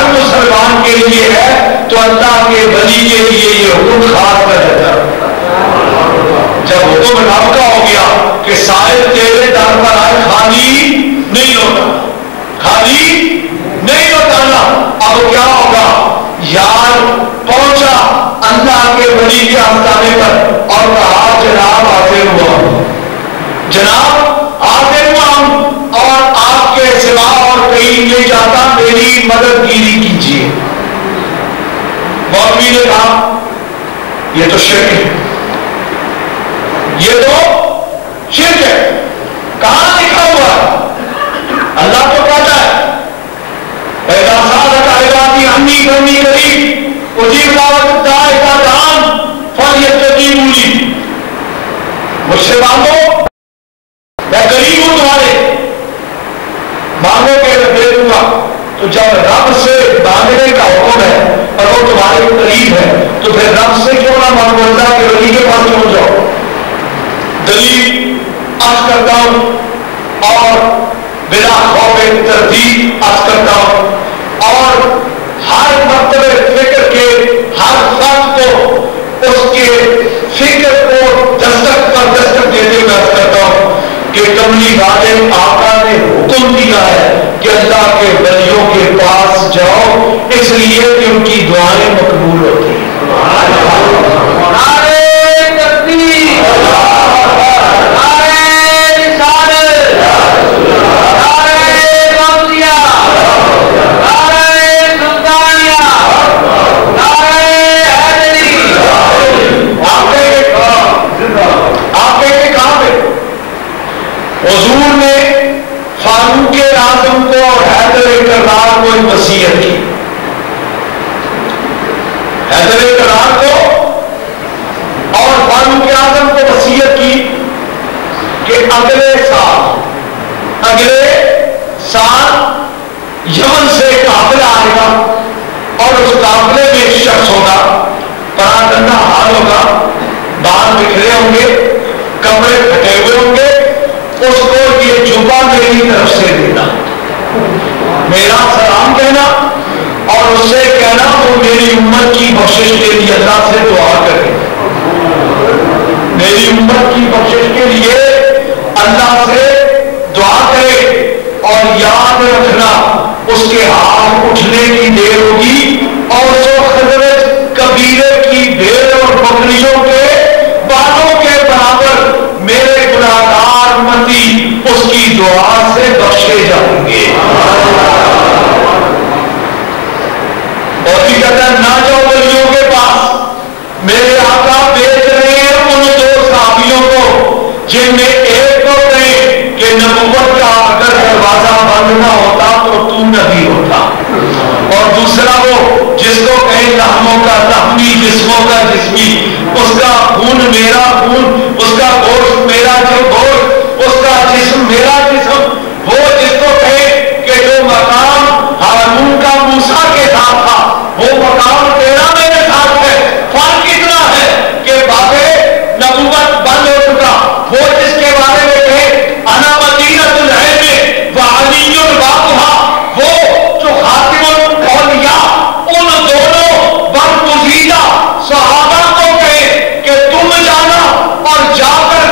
ہر مسلمان کے لیے ہے تو اللہ کے ولی کے لیے یہ حکم خاص کر دیتا ہے۔ جب حکم رب کا ہو گیا کہ سائل تیرے در پر آئے، خالی نہیں لوٹانا، خالی نہیں لوٹانا، اب کیا ہوگا؟ یار پہنچا اللہ کے ولی کے آستانے پر اور کہا جناب حاضر ہوا، جناب حاضر ہوا اور آپ کے سوا اور کہیں نہیں جاتا، میری مدد گیری کیجیے۔ مولوی نے کہا یہ تو شرک ہے، یہ تو شرک ہے۔ کہاں لکھا ہوا ہے؟ اللہ تو کہتا ہے پیدا سالک عبادی انی فانی قریب اجیب دعوت الداعی اذا دعان فلیستجیبوا لی، مجھ سے مانگو میں قریب ہوں تمہارے، مانگو کہ میں دے دوں گا۔ تو جب رب سے مانگنے کا حکم ہے اور وہ تمہارے قریب ہے تو پھر رب سے کیوں نہ مانگو، اللہ کے ولی کے پاس کیوں جاؤ؟ دلیل عرض کرتا ہوں اور بلا خوف تردید عرض کرتا ہوں، اور ہر مرتبہ فکر کے ہر فرد کو اس کے فکر کو دستک پر دستک دیتے ہوئے عرض کرتا ہوں کہ کملی والے آقا نے حکم دیا ہے کہ اللہ کے ولیوں کے پاس جاؤ، اس لیے کہ ان کی دعائیں مقبول ہوتی ہیں۔ حضور نے فاروق اعظم کو اور حیدر کرار کو ایک وصیت کی، حیدر کرار کو اور فاروق اعظم کو وصیت کی کہ اگلے سال یمن سے قافلہ آئے گا اور اس قافلے میں ایک شخص ہوگا، پراگندہ حال ہوگا، بال بکھرے ہوں گے، کپڑے پھٹے ہوئے ہوں گے، اس کو یہ جبہ میری طرف سے دینا، میرا سلام کہنا اور اس سے کہنا وہ میری امت کی بخشش کے لیے اللہ سے دعا کرے، میری امت کی بخشش کے لیے اللہ سے دعا کرے، اور یاد رکھنا اس کے ہاتھ اٹھنے کی دیر ہوگی اور سو خضرت قبیلے کی بھیڑ اور بکریوں کے بالوں کے برابر میرے گناہگار امتی اس کی دعا سے بخشے جائیں گے۔ اور بھی کہتا ہے نہ جاؤ ولیوں کے پاس، میرے آقا بیچ رہے ہیں ان دو صحابیوں کو جن میں ایک کو کہیں کہ نبوت کا اگر دروازہ بند نہ ہوتا تو تو نبی ہوتا، اور دوسرا وہ جس کو کہیں لحموں کا لحمی جسموں کا جسمی، اس کا خون میرا خون، اس کا گوشت میرا جو گوشت، اس کا جسم میرا جسم، وہ جس کو کہے کہ جو مقام ہارون کا موسیٰ کے ساتھ تھا وہ مقام تیرا میرے ساتھ ہے، فرق اتنا ہے کہ بابے نبوت بند ہو چکا، وہ جس کے بارے میں کہے انا مدینۃ العلم وعلی بابھا، وہ جو خاتم الاولیاء ان دونوں برگزیدہ صحابہ کو کہے کہ تم جانا اور جا کر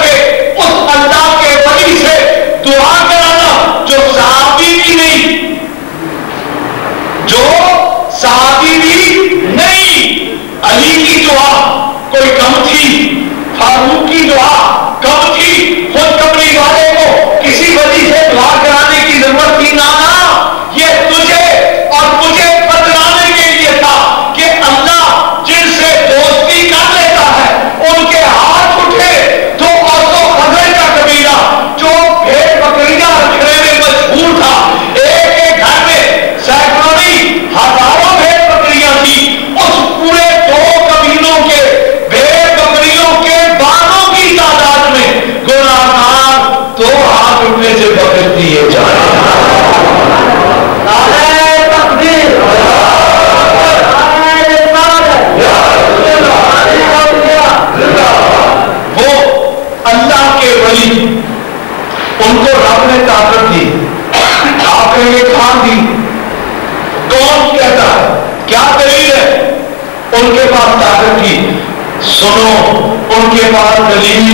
انسان کے پاس دلیل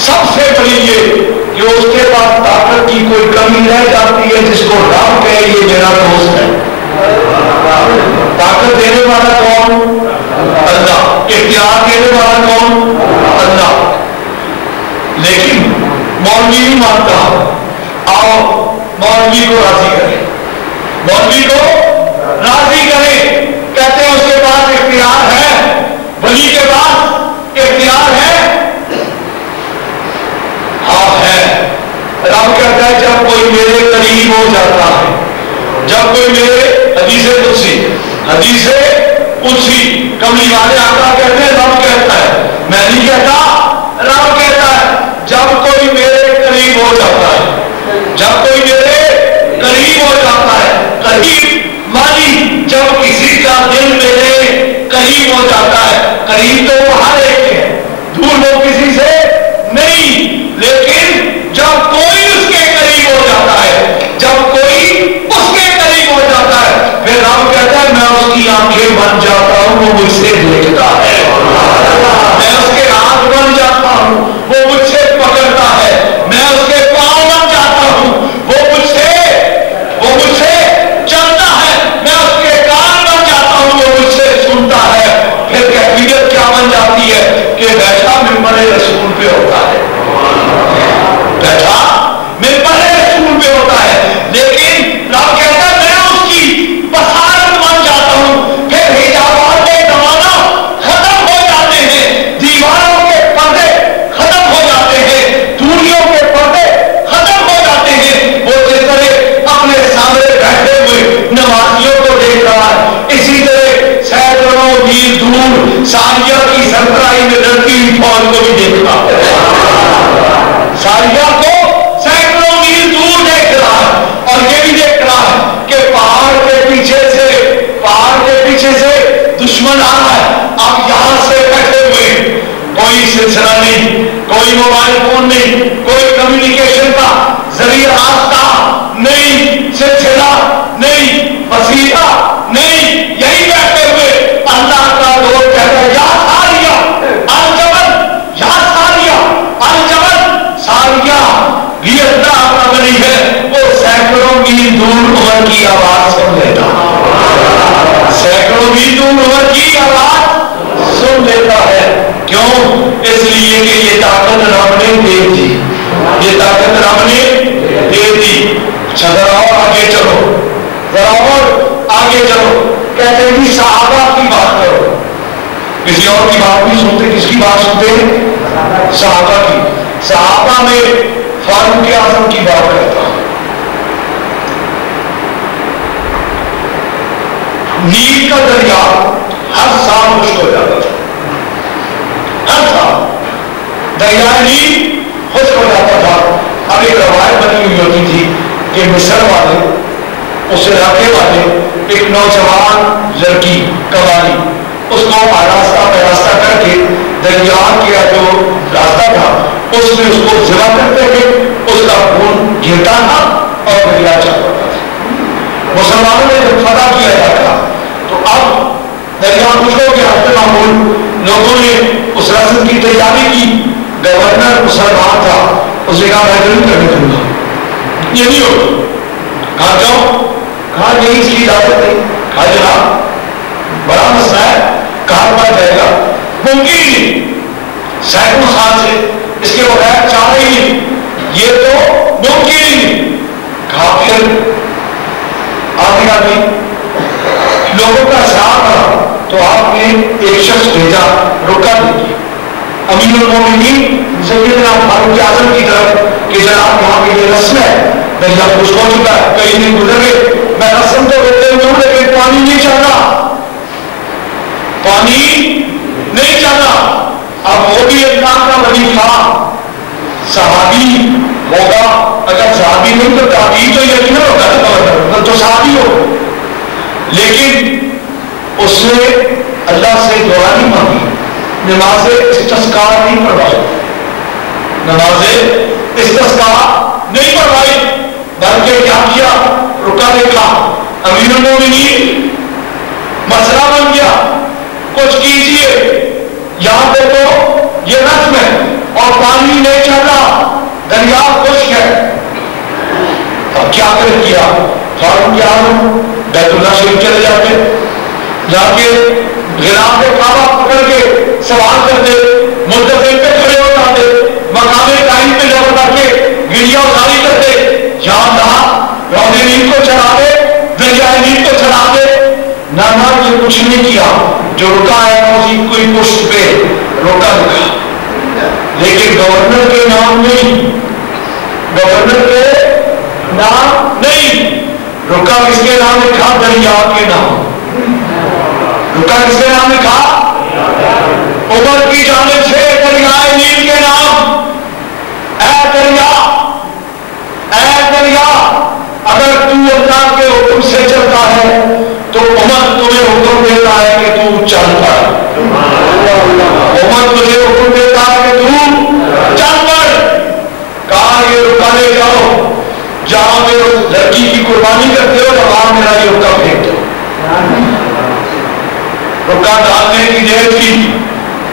سب سے بڑی یہ کہ اس کے پاس طاقت کی کوئی کمی رہ جاتی ہے جس کو رب کہے یہ میرا دوست ہے. طاقت دینے والا کون؟ اللہ. اختیار دینے والا کون؟ اللہ. لیکن مولوی نہیں مانتا. آؤ مولوی کو راضی کریں, مولوی کو راضی کریں. کہتے ہیں اس کے پاس اختیار ہے, ولی کے پاس اختیار ہے. ہاں ہے. رب کہتا ہے جب کوئی میرے قریب ہو جاتا ہے, جب کوئی میرے حدیث قدسی کملی والے آقا کہتے ہیں رب کہتا ہے, میں نہیں کہتا, رب کہتا ہے جب کوئی میرے قریب ہو جاتا ہے, جب کوئی میرے قریب ہو جاتا ہے. قریب مانی جب کسی کا دل میرے قریب ہو جاتا ہے. قریب تو وہ ہر ایک ہے, دور وہ کسی سے نہیں, لیکن جب کوئی اس کے قریب ہو جاتا ہے, جب کوئی اس کے قریب ہو جاتا ہے, پھر رب کہتا ہے میں اس کی آنکھیں بن جاتا ہوں, وہ مجھ سے دیکھتا ہے. میں اس کے ہاتھ بن جاتا ہوں, وہ مجھ سے پکڑتا ہے. میں اس کے پاؤں بن جاتا ہوں, وہ مجھ سے چلتا ہے. میں اس کے کان بن جاتا ہوں, وہ مجھ سے سنتا ہے. پھر کیفیت کیا بن جاتی ہے کہ بیٹھا ممبر رسول پہ ہوتا ہے, بیٹھا ممبر رسول پہ ہوتا ہے. لیکن رب کہتا ہے میں اس کی بصارت بن جاتا ہوں. پھر حجابات زمانہ ختم ہو جاتے ہیں, دیواروں کے پردے ختم ہو جاتے ہیں, دوریوں کے پردے ختم ہو جاتے ہیں. وہ جس طرح اپنے سامنے بیٹھے ہوئے نمازیوں کو دیکھ رہا ہے, اسی طرح سینکڑوں میل دور ساریہ کی سربراہی میں لڑتی ہوئی فوج کو بھی دیکھتا ہے. ساریہ کو سینکڑوں میل دور دیکھ رہا ہے, اور یہ بھی دیکھ رہا ہے کہ پہاڑ کے پیچھے سے دشمن آ رہا ہے. آپ یہاں سے بیٹھے ہوئے, کوئی سلسلہ نہیں, کوئی موبائل فون نہیں, کوئی کمیونیکیشن کا ذریعہ راستہ نہیں, سلسلہ نہیں, وسیلہ نہیں, یہی بیٹھے ہوئے اللہ کا دوست کہتا ہے یا ساریہ الجبل, یا ساریہ الجبل. ساریہ بھی اللہ کا بنی ہے, وہ سینکڑوں میل دور عمر کی آواز سن لیتا, سینکڑوں میل دور عمر کی آواز سن لیتا ہے. کیوں؟ اس لیے کہ یہ طاقت رب نے دے دی, یہ طاقت رب نے دے دی. ذرا اور آگے چلو, ذرا اور آگے چلو. کہتے ہیں کہ صحابہ کی بات کرو, کسی اور کی بات نہیں سنتے. کس کی بات سنتے ہیں؟ صحابہ کی. صحابہ میں فاروق اعظم کی بات کرتا ہوں. نیل کا دریا ہر سال خشک ہو جاتا تھا, ہر سال دریائے نیل خشک ہو جاتا تھا. اب ایک روایت بنی ہوئی ہوتی تھی کہ مصر والے, اس علاقے والے, ایک نوجوان لڑکی قوالی, اس کو راستہ کر کے دریا کا جو راستہ تھا اس میں اس کو ذبح کرتے تھے, اس کا خون گرتا تھا اور دریا چل پڑتا تھا. مسلمانوں نے جب فتح کیا جاتا تو اب دریا خشک ہو گیا, معمول لوگوں نے اس رسم کی تیاری کی. گورنر مسلمان تھا, اس نے کہا میں نہیں کرنے دوں گا, یہ نہیں ہوگا. کہا کیوں؟ کہا نہیں, اس کی اجازت نہیں. کہا جناب بڑا مسئلہ ہے, کہاں پڑ جائے گا, ممکن ہی نہیں, سینکڑوں سال سے اس کے بغیر چاہ رہی نہیں, یہ تو ممکن ہی نہیں. کہا پھر آگے آگے لوگوں کا ساتھ رہا تو آپ نے ایک شخص بھیجا رکا دیجیے امیر المومنین سیدنا فاروق اعظم کی طرف کہ جناب یہاں پہ یہ رسم ہے, دریا خشک ہو چکا ہے, کئی دن گزر گئے, میں رسم تو روکتے ہوں لیکن پانی نہیں چل رہا, پانی نہیں چل رہا. اب وہ بھی اللہ کا ولی تھا, صحابی ہوگا, اگر صحابی نہیں تو تابعی تو یقینا ہوگا, تو صحابی ہو. لیکن اس نے اللہ سے دعا نہیں مانگی, نماز استسقاء نہیں پڑھوائی, نماز استسقاء نہیں پڑھوائی, بلکہ کیا کیا, رکا دیکھا, امیر المومنین مسئلہ بن گیا, کچھ کیجئے. یہاں پہ تو یہ نہ اور پانی نہیں چل رہا، دریا خشک ہے. اب کیا کیا؟ فوراً کیا بیت اللہ شریف چلے جاتے، جا کے غلاف کعبہ پکڑ کے سوال کرتے، ملتزم پہ کھڑے ہو جاتے، مقام ٹائم پہ جب کر کے گڑیا ازاری کرتے، یا اللہ روزے نیند کو چڑھا دے، دریائے نیند کو چڑھا دے. نہ یہ کچھ نہیں کیا. جو رکا ہے اسی کوئی پشت پہ روکا رکھا، لیکن گورنر کے نام نہیں، گورنر کے نام نہیں، رکا کس کے نام لکھا؟ دریا کے نام. رکا کس کے نام لکھا؟ عمر کی جانب سے دریائے نیل کے نام. اے دریا، اے دریا، اگر تو اللہ کے حکم سے چلتا ہے تو عمر تمہیں حکم دیتا ہے کہ تو چل پڑ. عمر تجھے حکم دیتا ہے کہ تو چل پڑ. کہا یہ رکا لے جاؤ، جہاں پہ اس لڑکی کی قربانی کرتے ہو وہاں میرا یہ رکا پھینک دو. رکا ڈالنے کی دیر تھی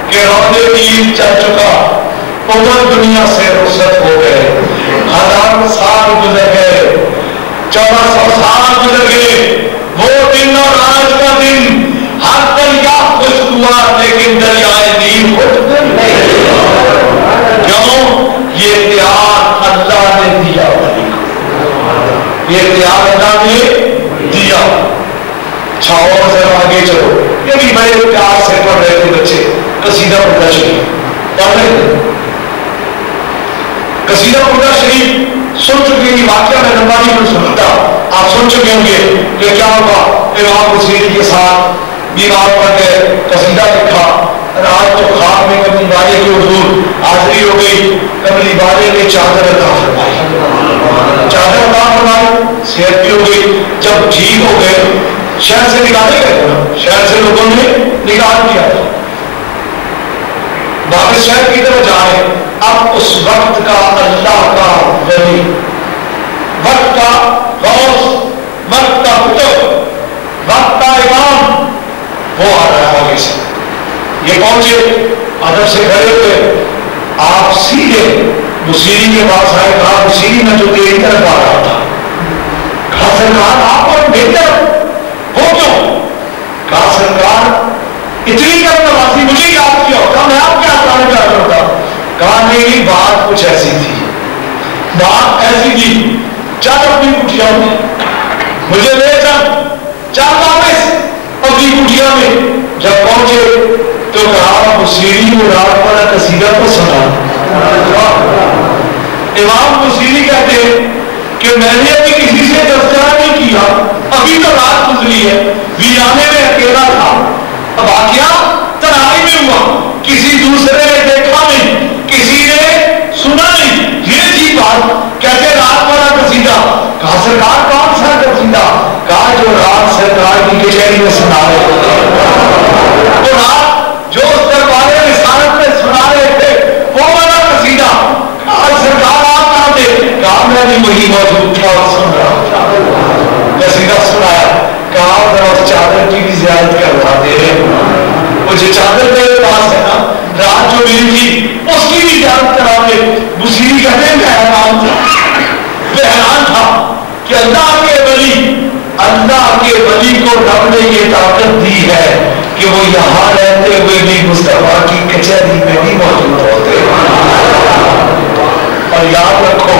کہ روزے عید چل چکا، عمر دنیا سے رخصت ہو گئے، 1000 سال گزر گئے، 1400 سال گزر گئے. وہ دن اور آج کا دن ہر دریا خشک ہوا لیکن دریائے نیل خشک نہیں. کیوں؟ یہ اختیار اللہ نے دیا، یہ اختیار اللہ نے دیا. اچھا اور ذرا آگے چلو. یہ بھی بڑے پیار سے پڑھ رہے تھے بچے قصیدہ بردہ شریف پڑھ رہے تھے. قصیدہ بردہ شریف سن چکے ہیں، واقعہ میں لمبا نہیں میں سنتا، آپ سن چکے ہوں گے کہ کیا ہوا. امام حسین کے ساتھ بیمار پڑ گئے، قصیدہ لکھا. رات تو خواب میں کملی والے کی حضور حاضری ہو گئی، کملی والے نے چادر عطا فرمائی، چادر عطا فرمائی، صحت بھی ہو گئی. جب ٹھیک ہو گئے شہر سے نکالے گئے، شہر سے لوگوں نے نکال دیا، واپس شہر کی طرف جا رہے. اب اس وقت کا اللہ کا ولی، وقت کا غوث، وقت کا قطب، وقت کا امام وہ آ رہا ہے آگے سے. یہ پہنچے، ادب سے کھڑے ہوئے، آپ سیدھے بصیری کے پاس آئے. کہا بصیری میں جو تیری طرف آ رہا تھا. کہا سرکار آپ اور بہتر وہ کیوں؟ کہا سرکار اتنی کرم نوازی مجھے یاد کیا ہوتا، میں آپ کے آسان کیا کرتا. کہا نہیں، بات کچھ ایسی تھی، بات ایسی تھی، چل اپنی کٹیا میں مجھے لے چل واپس اپنی کٹیا میں. جب پہنچے تو کہا بصیری وہ رات والا قصیدہ کو سنا. امام بصیری کہتے کہ میں نے ابھی کسی سے تذکرہ نہیں کیا، ابھی تو رات گزری ہے، ویرانے میں اکیلا تھا. اب واقعہ تنہائی میں ہوا، کسی دوسرے نے دیکھا نہیں، کسی نے سنا نہیں. یہ تھی بات. کہتے رات والا قصیدہ. کہا سرکار کون سا قصیدہ؟ کہا جو رات سرکار کی کچہری میں سنا رہے تھے، وہ رات جو اس دربار رسالت میں سنا رہے تھے، وہ والا قصیدہ. کہا سرکار آپ کہاں تھے؟ کہا میں بھی وہی موجود تھا اور سن رہا تھا. قصیدہ سنایا. کہا ذرا اس چادر کی بھی زیارت کروا دے. وہ جو چادر میرے پاس ہے نا، رات جو ملی تھی اس کی بھی زیارت کرا دے. بصیری کہتے ہیں میں حیران تھا کہ اللہ کے ولی کو رب نے یہ طاقت دی ہے کہ وہ یہاں رہتے ہوئے بھی مصطفیٰ کی کچہری میں بھی موجود ہوتے ہیں. اور یاد رکھو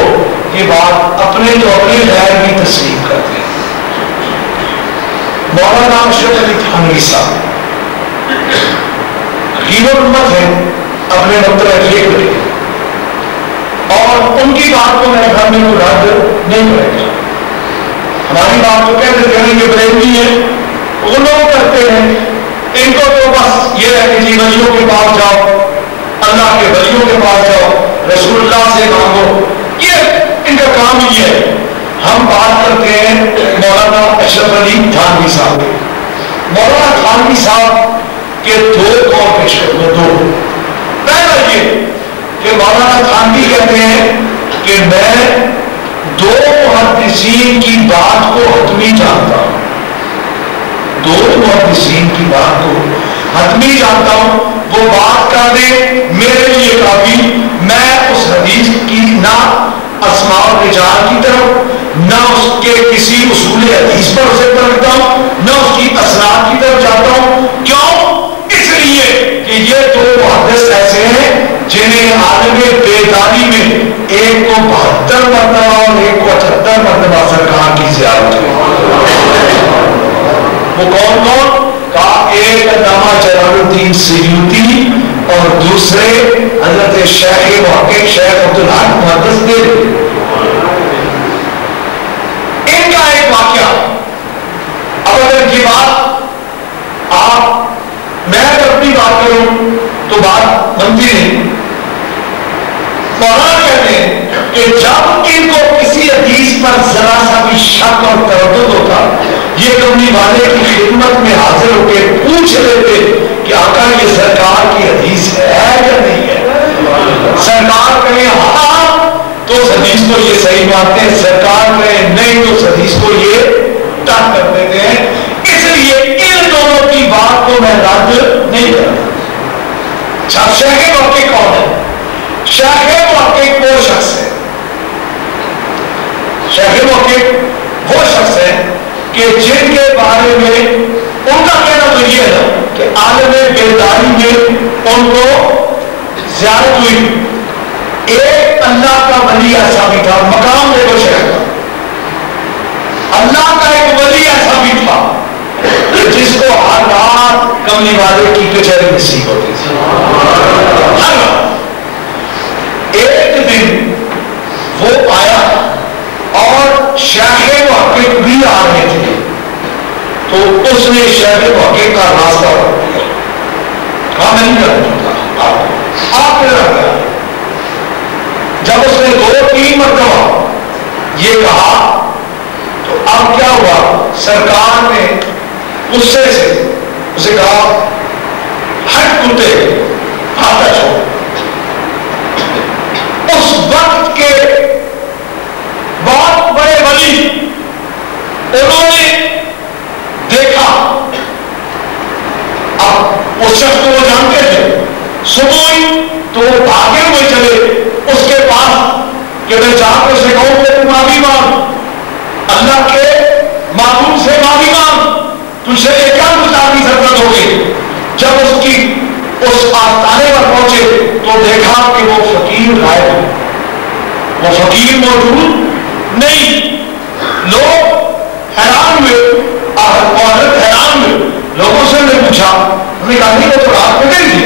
یہ بات اپنے تو اپنے غیر بھی تسلیم کرتے ہیں. مولانا اشرف علی تھانوی صاحب غیر امت ہے، اپنے مطلب لکھ رہے ہیں، اور ان کی بات کو میرے گھر میں کوئی رد نہیں کرے گا. ہماری بات کو کہہ دیتے ہیں کہ بریلوی ہے، وہ لوگ کرتے ہیں، ان کو تو بس یہ ہے کہ جی ولیوں کے پاس جاؤ، اللہ کے ولیوں کے پاس جاؤ، رسول اللہ سے مانگو، یہ ان کا کام ہی ہے. ہم بات کرتے ہیں مولانا اشرف علی تھانوی صاحب. مولانا تھانوی صاحب کے دو قول پیش کرتے ہیں. دو. پہلا یہ کہ مولانا تھانوی کہتے ہیں کہ میں دو محدثین کی بات کو حتمی جانتا ہوں، دو محدثین کی بات کو حتمی جانتا ہوں. وہ بات کر دے میرے لیے کافی، میں اس حدیث کی نہ اسماء الرجال کی طرف، نہ اس کے کسی اصول حدیث پر اسے پرکھتا ہوں، نہ اس کی اسناد کی طرف جاتا ہوں. کیوں؟ اس لیے کہ یہ دو محدث ایسے ہیں جنہیں عالم بیداری میں ایک کو 72 مرتبہ اور ایک کو 78 مرتبہ سرکار کی زیارت ہوئی. وہ کون کون؟ کہا ایک علامہ جلال الدین سیوطی اور دوسرے حضرت شیخ محقق شیخ عبدالحق محدث دہلوی. ان کا ایک واقعہ، اب اگر یہ بات میں اگر اپنی بات کروں تو بات بنتی نہیں. مولانا کہتے ہیں کہ جب ان کو کسی حدیث پر ذرا سا بھی شک اور تردد ہوتا، یہ کملی والے کی خدمت میں حاضر ہو کے پوچھ لیتے کہ آقا یہ سرکار کی حدیث ہے یا نہیں ہے. سرکار کہیں ہاں تو اس حدیث کو یہ صحیح مانتے ہیں، سرکار کہیں نہیں تو اس حدیث کو یہ ترک کر دیتے ہیں. اس لیے ان دونوں کی بات کو میں رد نہیں کرتا. شیخ محقق کون ہے؟ شیخ محقق وہ شخص ہے، شیخ محقق وہ شخص ہے کہ جن کے بارے میں ان کا کہنا تو یہ ہے کہ عالم بیداری میں ان کو زیارت ہوئی. ایک اللہ کا ولی ایسا بھی تھا، مقام دیکھو شیخ کا، اللہ کا ایک ولی ایسا بھی تھا جس کو ہر رات کملی والے کی کچہری نصیب ہوتی تھی. ہر رات ایک دن وہ آیا اور شیخ محقق بھی آ رہے تھے تو اس نے شیخ محقق کا راستہ روک دیا. کہا میں نہیں کرتا آپ نے رکھ دیا. جب اس نے 2-3 مرتبہ یہ کہا تو اب کیا ہوا، سرکار نے غصے سے اسے کہا ہٹ کتے آتا چھوڑ. اس وقت کے بہت بڑے ولی انہوں نے دیکھا، اب اس شخص کو وہ جانتے تھے، صبح ہی تو وہ بھاگے ہوئے چلے اس کے پاس کہ میں جا کے اسے کہوں کہ تم معافی مانگ، اللہ کے معبود سے معافی مانگ، تجھے یہ کیا گزار کی ضرورت ہوگی. جب اس کی اس آستانے پر پہنچے تو دیکھا کہ وہ فقیر غائب ہے، وہ فقیر موجود نہیں. لوگ حیران ہوئے، عورت حیران ہوئے. لوگوں سے نے پوچھا، انہوں نے کہا نہیں وہ تو رات کو گئی تھی،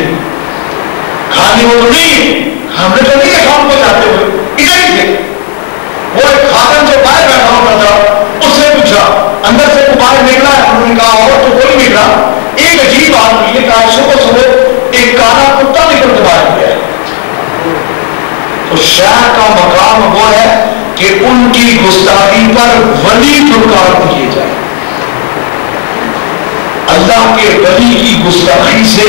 کھانے وہ تو نہیں ہے. ہم نے تو نہیں دیکھا ان کو جاتے ہوئے، ادھر ہی تھے. وہ ایک خادم جو باہر بیٹھا ہوتا تھا اس سے پوچھا اندر سے وہ باہر نکلا ہے؟ انہوں نے کہا اور تو کوئی نکلا. ایک عجیب بات ہوئی ہے، کہا صبح صبح ایک کالا کتا نکل کے باہر گیا. تو شیخ کا مقام وہ ہے کہ ان کی گستاخی پر ولی دھڑکار دیے جائے. اللہ کے ولی کی گستاخی سے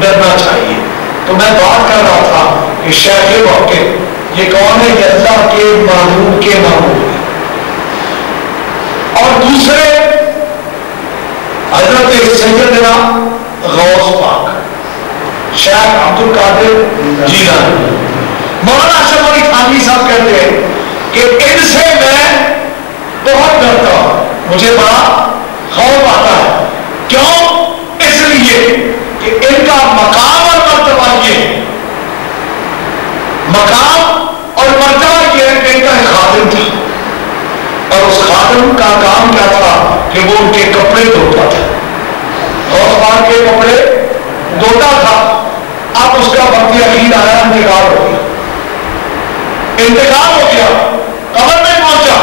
ڈرنا چاہیے. تو میں بات کر رہا تھا کہ شیخ محقق یہ کون ہے؟ یہ اللہ کے معبود کے معبود ہے. اور دوسرے حضرت سیدنا غوث پاک شیخ عبد القادر جیلانی. مولانا اشرف علی تھانوی صاحب کہتے ہیں کہ ان سے میں بہت ڈرتا ہوں، مجھے بڑا خوف آتا ہے. کیوں؟ اس لیے کہ ان کا مقام اور مرتبہ یہ ہے، مقام اور مرتبہ یہ ہے کہ ان کا ایک خادم تھا اور اس خادم کا کام کیا تھا کہ وہ ان کے کپڑے دھوتا تھا. غوث پاک کے کپڑے دھوتا تھا. اب اس کا وقت اخیر آیا، انتقال ہو گیا. انتقال ہو گیا، قبر میں پہنچا.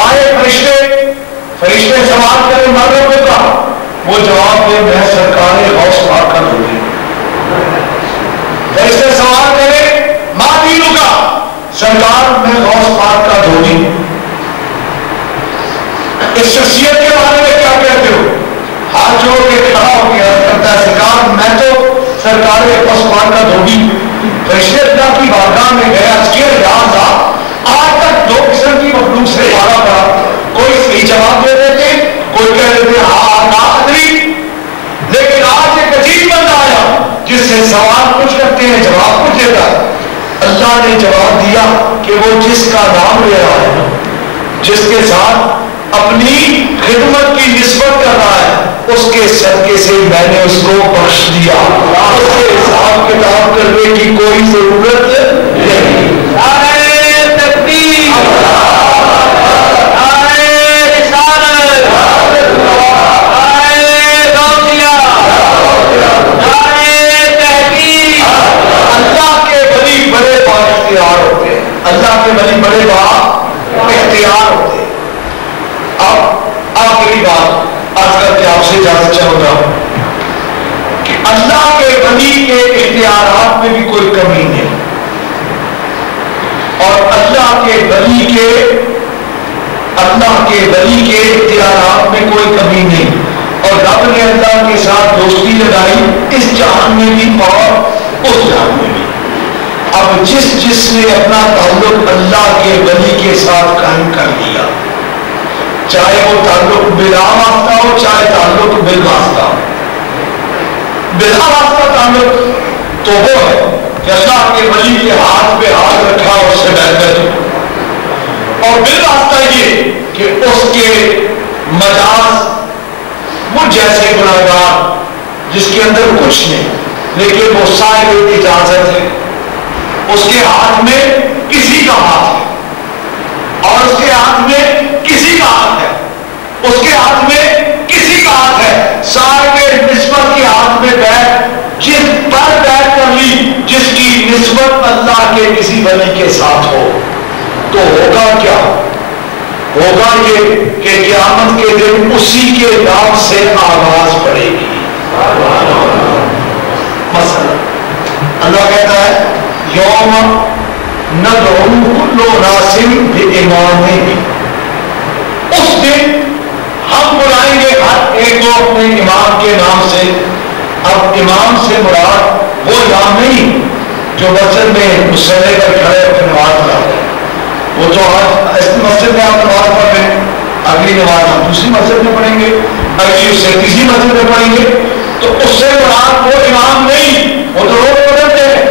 آئے فرشتے سوال کرے مرنے کو کہا، وہ جواب دے میں سرکار غوث پاک کا دھوبی. فرشتے سوال کرے ماں دینوں کا، سرکار میں غوث پاک کا دھوبی. اس شخصیت کے بارے میں کیا کہتے ہو؟ ہاتھ جوڑ کے کھڑا ہو گیا کرتا ہے سرکار میں تو سرکار غوث پاک کا دھوبی. فرشتے اللہ کی بارگاہ میں گیا، اس کے ریاض آج تک 2 قسم کی مخلوق سے پالا پڑا. کوئی صحیح جواب دے دیتے، کوئی کہہ دیتے ہاں نا ادری. لیکن آج ایک عجیب بندہ آیا جس سے سوال کچھ کرتے ہیں جواب کچھ دیتا ہے. اللہ نے جواب دیا کہ وہ جس کا نام لے رہا ہے, جس کے ساتھ اپنی خدمت کی نسبت کر رہا ہے, اس کے صدقے سے میں نے اس کو بخش دیا. اس کے حساب کتاب کرنے کی کوئی ضرورت نہیں. اللہ کے ولی بڑے با اختیار ہوتے ہیں. اب آخری بات آج کر کے آپ سے اجازت چاہوں گا کہ اللہ کے ولی کے اختیارات میں بھی کوئی کمی نہیں, اور اللہ کے ولی کے اختیارات میں کوئی کمی نہیں. اور رب نے اللہ کے ساتھ دوستی لگائی اس جہان میں بھی اور اس جہان میں بھی. اب جس نے اپنا تعلق اللہ کے ولی کے ساتھ قائم کر لیا, چاہے وہ تعلق بلا واسطہ ہو چاہے تعلق بال واسطہ ہو. بلا واسطہ تعلق تو وہ ہے کہ اللہ کے ولی کے ہاتھ پہ ہاتھ رکھا اور اس سے بیٹھ گئے, اور بال واسطہ یہ کہ اس کے مجاز مجھ جیسے گناہگار جس کے اندر کچھ نہیں لیکن وہ صاحب اجازت ہے, اس کے ہاتھ میں کسی کا ہاتھ ہے, اور اس کے ہاتھ میں کسی کا ہاتھ ہے, اس کے ہاتھ میں کسی کا ہاتھ ہے. صاحب نسبت کے ہاتھ میں بیٹھ جس پر بیٹھ کر لی جس کی نسبت اللہ کے کسی ولی کے ساتھ ہو, تو ہوگا کیا؟ ہوگا یہ کہ قیامت کے دن اسی کے نام سے آواز پڑے گی. مثلا اللہ کہتا ہے یوم ندعو کل اناس بامامہم, اس دن ہم بلائیں گے ہر ایک کو اپنے امام کے نام سے. اب امام سے مراد وہ امام نہیں جو مسجد میں مصلی پر کھڑے اپنے نماز پڑھاتے ہیں. وہ جو آج اس مسجد میں آپ نماز پڑھ رہے ہیں, اگلی نماز ہم دوسری مسجد میں پڑھیں گے, اگلی اس سے تیسری مسجد میں پڑھیں گے, تو اس سے مراد وہ امام نہیں, وہ تو روز بدلتے ہیں.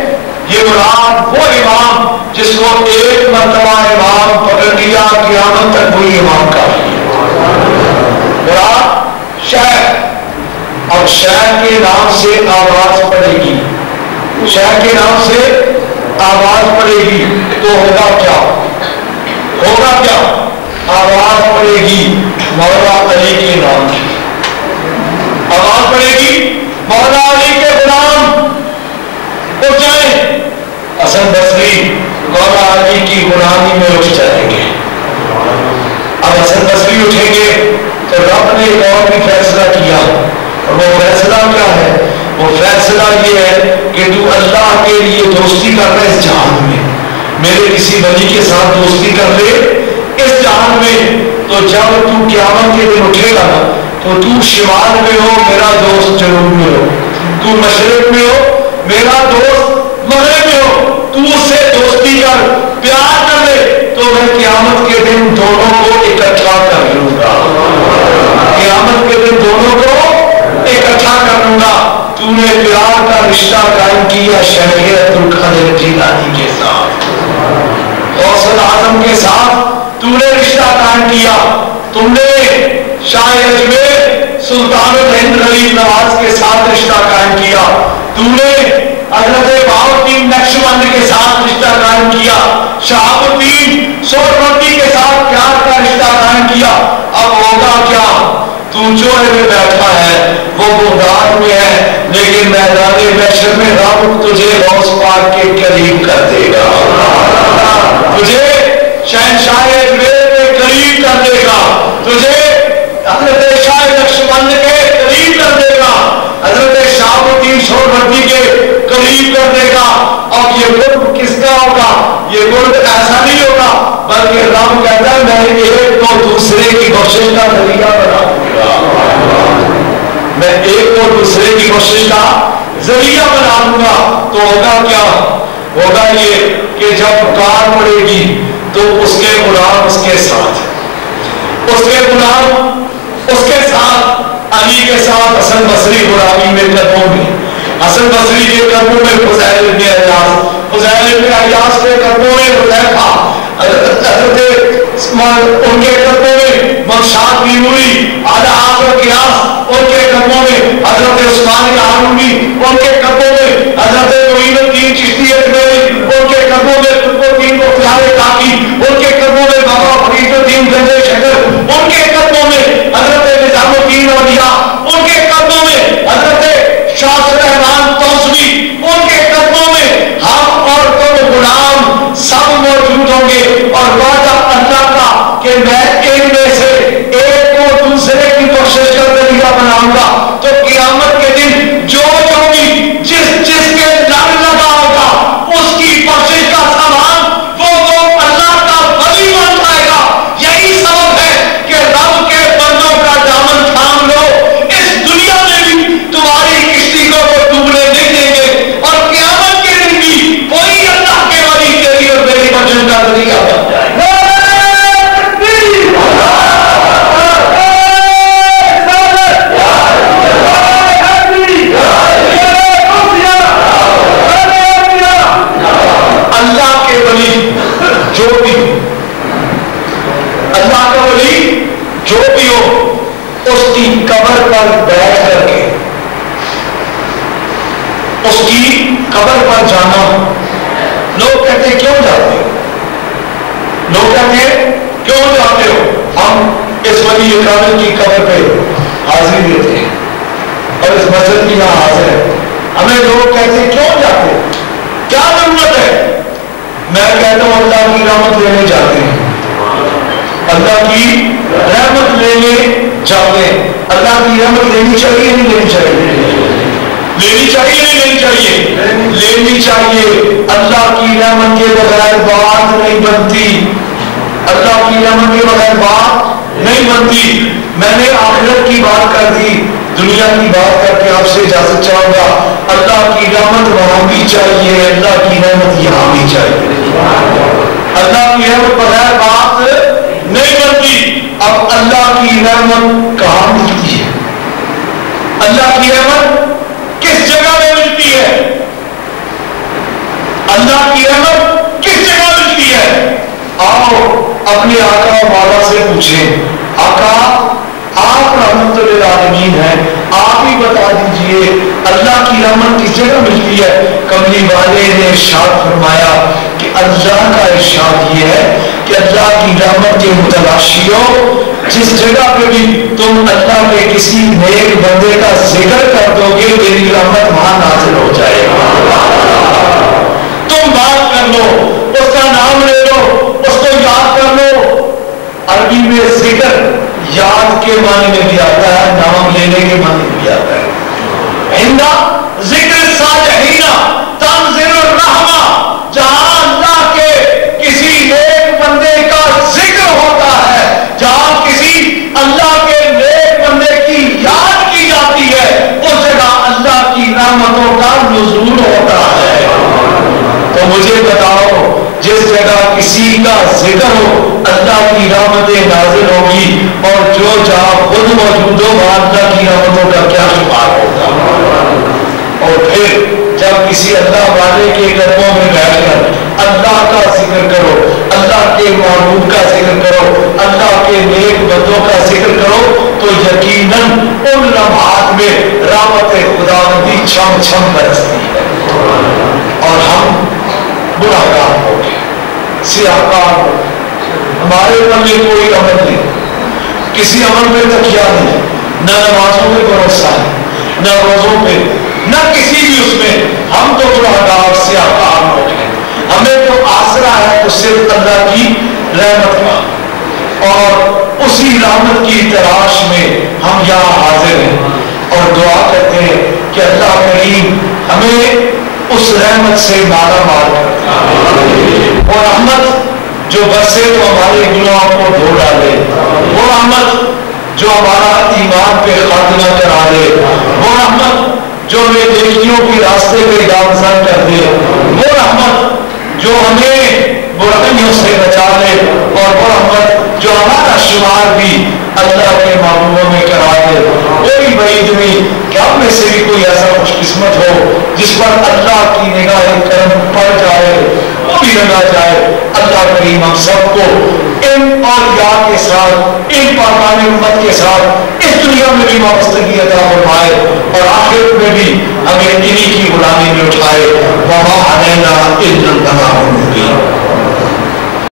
یہ مراد وہ امام جس کو ایک مرتبہ امام پکڑ لیا قیامت تک وہی امام کافی ہے. مراد شہر, اور شہر کے نام سے آواز پڑے گی, شہر کے نام سے آواز پڑے گی, تو ہوگا کیا؟ ہوگا کیا؟ آواز پڑے گی مولا علی کے نام کی, آواز پڑے گی مولا علی کے غلام اٹھ جائیں. حسن بصری مولا علی کی غلامی میں اٹھ جائیں گے. اب حسن بصری اٹھیں گے تو رب نے ایک اور بھی فیصلہ کیا, اور وہ فیصلہ کیا ہے؟ وہ فیصلہ یہ ہے کہ تو اللہ کے لیے دوستی کر رہے اس جہان میں, میرے کسی ولی کے ساتھ دوستی کر لے اس جہان میں, تو جب تو قیامت کے دن اٹھے گا تو تو شمال میں ہو میرا دوست جنوب میں ہو, تو مشرق میں ہو میرا دوست مغرب میں ہو, تو اس سے دوستی کر پیار کر لے, تو میں قیامت کے دن دونوں کو اکٹھا کر لوں گا. قیامت کے دن دونوں کو اکٹھا کر لوں گا. تو نے پیار کا رشتہ قائم کیا شیخ عبدالقادر جیلانی کے ساتھ, غوث اعظم کے ساتھ تو نے رشتہ قائم کیا. تم نے شاہ اجمیر سلطان الہند غریب نواز کے ساتھ رشتہ قائم کیا. تم نے حضرت بہاؤالدین نقشبند کے ساتھ رشتہ قائم کیا. شہاب الدین سہروردی کے ساتھ پیار کا رشتہ قائم کیا. اب ہوگا کیا؟ تو چوہے میں بیٹھا ہے, وہ بغداد میں ہے, لیکن میدان محشر میں رب تجھے غوث پاک کے قریب کر دے گا, تجھے شہنشاہ اجمیر کے قریب کر دے گا, تجھے حضرت شاہ نقشبند کے قریب کر دے گا, حضرت شہاب الدین سہروردی کے قریب کر دے گا. اب یہ قرب کس کا ہوگا؟ یہ قرب ایسا نہیں ہوگا بلکہ رب کہتا ہے میں ایک کو دوسرے کی بخشش کا ذریعہ بناؤں گا, میں ایک کو دوسرے کی بخشش کا ذریعہ بنا دوں گا. تو ہوگا کیا؟ ہوگا یہ کہ جب پکار پڑے گی تو اس کے غلام اس کے ساتھ, اس کے غلام اس کے ساتھ, علی کے ساتھ حسن بصری غلامی میں قدموں میں, حسن بصری کے قدموں میں فضیل ابن عیاض، فضیل ابن عیاض کے قدموں میں حذیفہ، حضرت ان کے قدموں میں مرشاد بیموری، اعلیٰ حضرت قیاس ان کے قدموں میں، حضرت عثمان ہارونی ان کے قدموں میں، حضرت معین الدین چشتی اجمیری ان کے قدموں میں، قطب الدین مختار کاکی ان کے قدموں میں، بابا فرید الدین گنج شکر ان کے قدموں میں، حضرت نظام الدین اولیاء ان کے قدموں میں، حضرت شاہ رحمان توسوی ان کے قدموں میں ہم اور تم غلام سب موجود ہوں گے، اور وعدہ اللہ کا کہ میں ان میں سے ایک کو دوسرے کی بخشش کا ذریعہ بناؤں گا، تو قیامت کے دن جو بھی جس کے لگ لگا ہوگا اس کی بخشش کا سامان وہ اللہ کا ولی بن جائے گا۔ یہی سبب ہے کہ رب کے بندوں کا دامن تھام لو، اس دنیا میں بھی تمہاری کشتی کو وہ ڈوبنے نہیں دیں گے، اور قیامت کے دن بھی کوئی اللہ کے ولی تیری اور میری بخشش کا ذریعہ بن جائے گا۔ جو بھی ہو اس کی قبر پر بیٹھ کر کے اس کی قبر پر جانا، لوگ کہتے کیوں جاتے ہو، لوگ کہتے کیوں جاتے ہو، ہم اس ولی کامل کی قبر پہ حاضری دیتے ہیں اور اس مسجد کی یہاں حاضر ہے، ہمیں لوگ کہتے کیوں جاتے ہو، کیا ضرورت ہے؟ میں کہتا ہوں اللہ کی رحمت لینے جاتے ہیں، اللہ کی رحمت لینے جاتے ہیں۔ اللہ کی رحمت لینی چاہیے نہیں لینی چاہیے؟ لینی چاہیے نہیں لینی چاہیے؟ لینی چاہیے۔ اللہ کی رحمت کے بغیر بات نہیں بنتی، اللہ کی رحمت کے بغیر بات نہیں بنتی۔ میں نے آخرت کی بات کر دی، دنیا کی بات کر کے آپ سے اجازت چاہوں گا، اللہ کی رحمت وہاں بھی چاہیے، اللہ کی رحمت یہاں بھی چاہیے۔ اللہ کی رحمت بغیر بات نہیں بنتی۔ اب اللہ کی رحمت کہاں ملتی ہے؟ اللہ کی رحمت کس جگہ میں ملتی ہے؟ اللہ کی رحمت کس جگہ ملتی ہے؟ آؤ اپنے آقا و مولا سے پوچھیں، آقا آپ رحمت للعالمین ہیں، آپ ہی بتا دیجئے اللہ کی رحمت کس جگہ ملتی ہے؟ کملی والے نے ارشاد فرمایا کہ اللہ کا ارشاد یہ ہے کہ اللہ کی رحمت کے متلاشیوں، جس جگہ پہ بھی تم اللہ کے کسی نیک بندے کا ذکر کر دو گے میری رحمت وہاں نازل ہو جائے گا۔ تم بات کر لو، اس کا نام لے لو، اس کو یاد کر لو۔ عربی میں ذکر یاد کے معنی میں بھی آتا ہے، نام لینے کے معنی میں بھی آتا ہے۔ ہندا ذکر صالحین تنزل الرحمہ، جہاں اللہ کے کسی نیک بندے کا ذکر ہوتا ہے، جہاں کسی اللہ کے نیک بندے کی یاد کی جاتی ہے، اس جگہ اللہ کی رحمتوں کا نزول ہوتا ہے۔ تو مجھے بتاؤ جس جگہ کسی کا ذکر ہو اللہ کی رحمتیں نازل ہوگی، اور جو جہاں خود موجود ہو وہاں اللہ کی رحمتوں کا کیا شمار ہوگا۔ اور پھر جب کسی اللہ والے کے قدموں میں بیٹھ کر اللہ کا ذکر کرو، اللہ کے معبود کا ذکر کرو، اللہ کے نیک بندوں کا ذکر کرو، تو یقیناً ان لمحات میں رحمت خداوندی چھم چھم برستی ہے، اور ہم گناہگار ہو گئے، سیاہکار ہو گئے، ہمارے پلے کوئی عمل نہیں، کسی عمل پہ تکیہ نہیں، نہ نمازوں پہ بھروسہ ہے، نہ روزوں پہ، نہ کسی بھی اس میں، ہم تو گناہگار سیاہکار ہو گئے۔ ہمیں تو آسرا ہے تو صرف اللہ کی رحمت کا، اور اسی رحمت کی تلاش میں ہم یہاں حاضر ہیں، اور دعا کرتے ہیں کہ اللہ کریم ہمیں اس رحمت سے مالا مال کرے، اور رحمت جو برسے تو ہمارے گناہوں کو دھو ڈالے، وہ رحمت جو ہمارا ایمان پہ خاتمہ کرا دے، وہ رحمت جو ہمیں نیکیوں کے راستے پہ گامزن کر دے، وہ رحمت جو ہمیں برائیوں سے بچا لے، اور وہ رحمت جو ہمارا شمار بھی اللہ کے معبودوں میں کرا دے۔ کوئی بعید نہیں کہ ہم میں سے بھی کوئی ایسا خوش قسمت ہو جس پر اللہ کی نگاہ کرم پڑ جائے، بھی لگا جائے، اللہ کریم ہم سب کو ان اولیاء کے ساتھ، ان پاکان امت کے ساتھ اس دنیا میں بھی وابستگی عطا فرمائے اور آخرت میں بھی ہمیں انہی کی غلامی میں اٹھائے۔ وما علینا الا البلاغ المبین۔